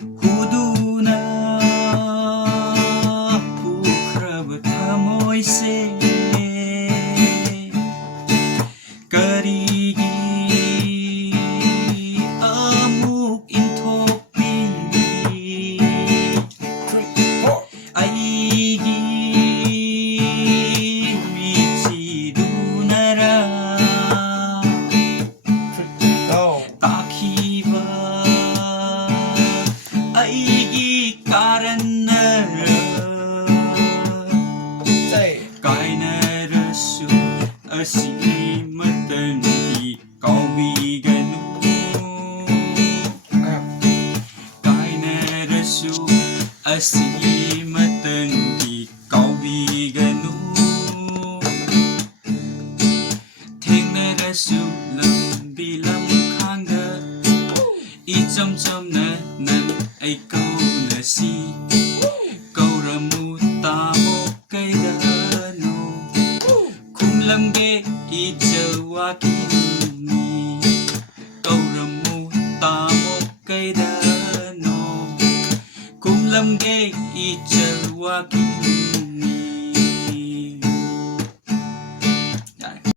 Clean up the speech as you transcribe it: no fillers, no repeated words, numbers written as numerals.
Huduna Ukrab Tamoise Karigi Amuk Intokpili Aigi Wichidunara Takiba Aigi Karanara Kainarasu Asimatandi Kaubiganu Kainarasu Asimatandi Kaubiganu Tengnarasu Lambi Lamkhanga Icham Chamna Nan Aikonasi Kauramu Tamo Kaidano Kumlamge Ichawakini Kauramu Tamo Kaidano Kumlamge Ichawakini